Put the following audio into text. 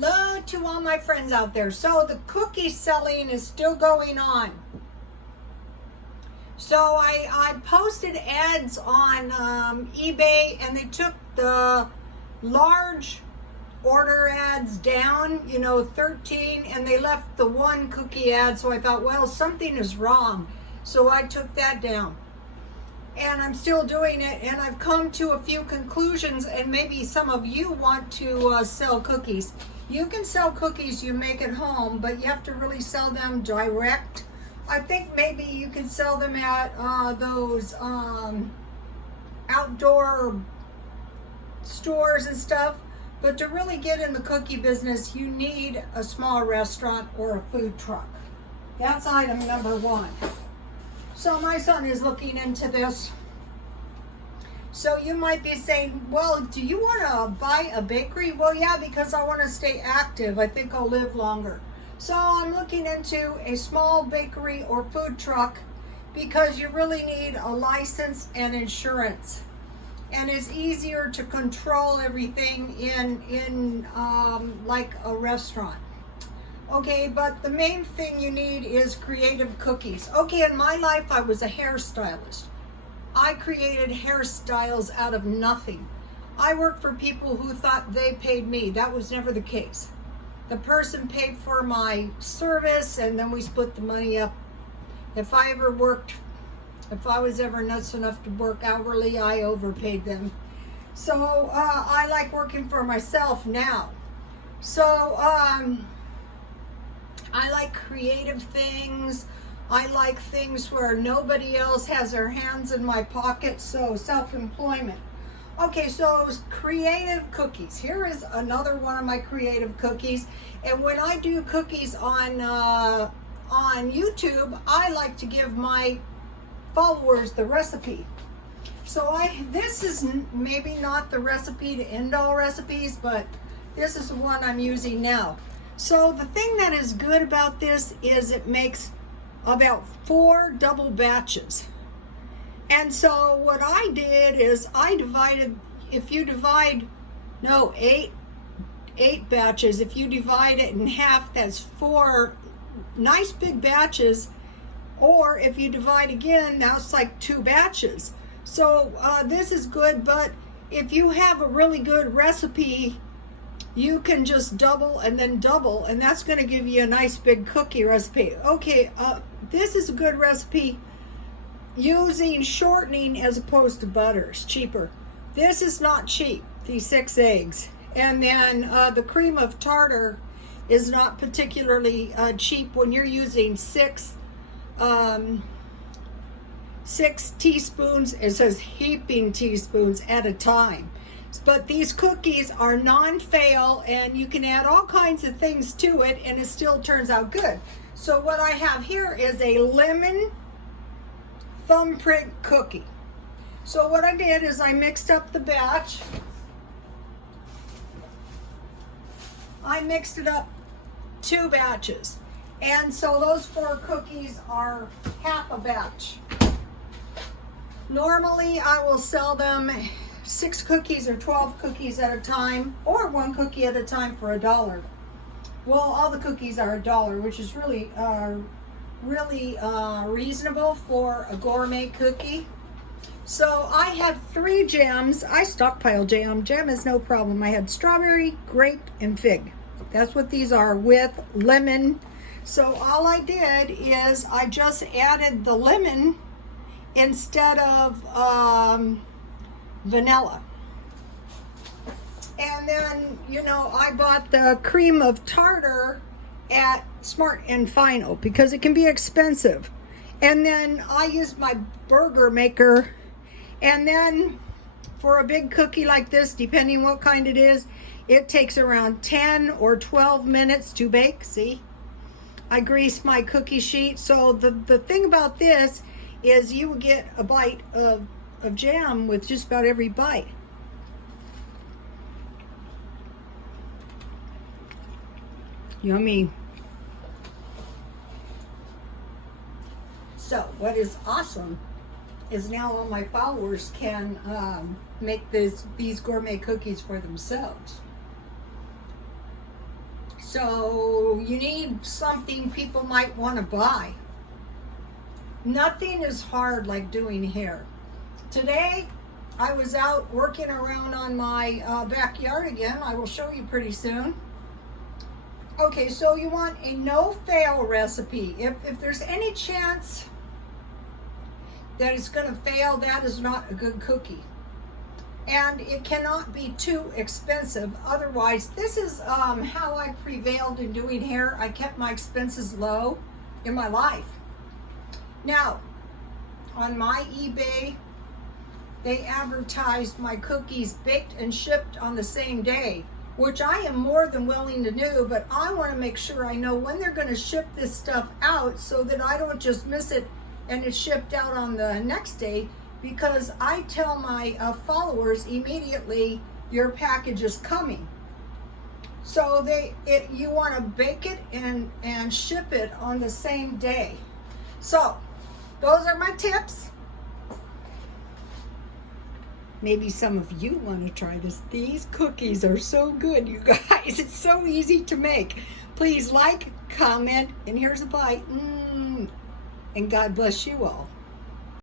Hello to all my friends out there. So the cookie selling is still going on. So I posted ads on eBay, and they took the large order ads down, 13, and they left the one cookie ad. So I thought, well, something is wrong. So I took that down. And I'm still doing it, and I've come to a few conclusions, and maybe some of you want to sell cookies. You can sell cookies you make at home, but you have to really sell them direct. I think maybe you can sell them at those outdoor stores and stuff, but to really get in the cookie business, you need a small restaurant or a food truck. That's item number one. So my son is looking into this. So you might be saying, well, do you want to buy a bakery? Well, yeah, because I want to stay active. I think I'll live longer. So I'm looking into a small bakery or food truck because you really need a license and insurance. And it's easier to control everything in like a restaurant. Okay, but the main thing you need is creative cookies. Okay, in my life, I was a hairstylist. I created hairstyles out of nothing. I worked for people who thought they paid me. That was never the case. The person paid for my service, and then we split the money up. If I was ever nuts enough to work hourly, I overpaid them. So I like working for myself now. So I like creative things. I like things where nobody else has their hands in my pocket, so self-employment. Okay, so creative cookies. Here is another one of my creative cookies. And when I do cookies on YouTube, I like to give my followers the recipe. So this is maybe not the recipe to end all recipes, but this is the one I'm using now. So the thing that is good about this is it makes about 4 double batches. And so what I did is I divided, if you divide, no, 8 batches. If you divide it in half, that's 4 nice big batches. Or if you divide again, that's like 2 batches. So this is good, but if you have a really good recipe, you can just double and then double, and that's going to give you a nice big cookie recipe. Okay, this is a good recipe using shortening as opposed to butter. It's cheaper. This is not cheap, these 6 eggs. And then the cream of tartar is not particularly cheap when you're using 6 teaspoons. It says heaping teaspoons at a time. But these cookies are non-fail, and you can add all kinds of things to it, and it still turns out good. So what I have here is a lemon thumbprint cookie. So what I did is I mixed up the batch. I mixed it up 2 batches. And so those 4 cookies are half a batch. Normally I will sell them 6 cookies or 12 cookies at a time, or 1 cookie at a time for $1. Well, all the cookies are $1, which is really reasonable for a gourmet cookie. So I had 3 jams. I stockpile jam. Jam is no problem. I had strawberry, grape, and fig. That's what these are, with lemon. So all I did is I just added the lemon instead of vanilla. And then, I bought the cream of tartar at Smart and Final because it can be expensive. And then I used my burger maker. And then for a big cookie like this, depending what kind it is, it takes around 10 or 12 minutes to bake. See, I greased my cookie sheet. So the thing about this is you will get a bite of jam with just about every bite. Yummy. So what is awesome is now all my followers can make these gourmet cookies for themselves. So you need something people might want to buy. Nothing is hard like doing hair. Today, I was out working around on my backyard again. I will show you pretty soon. Okay, so you want a no-fail recipe. If there's any chance that it's going to fail, that is not a good cookie. And it cannot be too expensive. Otherwise, this is how I prevailed in doing hair. I kept my expenses low in my life. Now, on my eBay, they advertised my cookies baked and shipped on the same day, which I am more than willing to do, but I want to make sure I know when they're going to ship this stuff out so that I don't just miss it and it's shipped out on the next day, because I tell my followers immediately your package is coming. So you want to bake it and ship it on the same day. So those are my tips. Maybe some of you want to try this. These cookies are so good, you guys. It's so easy to make. Please like, comment, and here's a bite. And God bless you all.